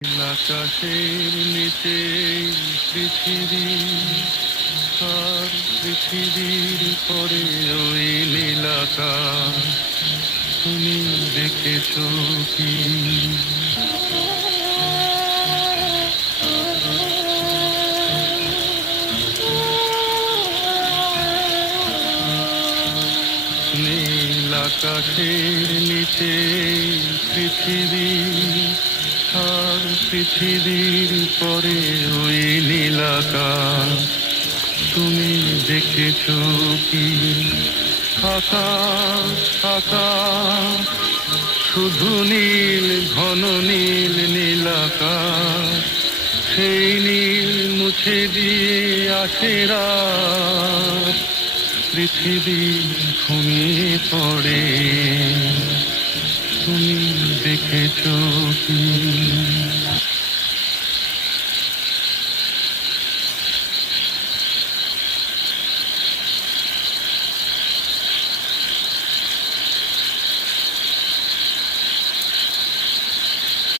আকাশের নিচে পৃথিবী, আর পৃথিবীর পরে ওই নীল আকাশ। তুমি দেখেছ কি? নীল আকাশের নিচে পৃথিবী, আর পৃথিবীর পরে ওই নীল আকাশ। তুমি দেখেছ কি? আকাশ আকাশ, শুধু নীল, ঘন নীল নীল আকাশ। সেই নীল মুছে দিয়ে আসে রাত, পৃথিবী ঘুমিয়ে পড়ে। তুমি দেখেছ কি?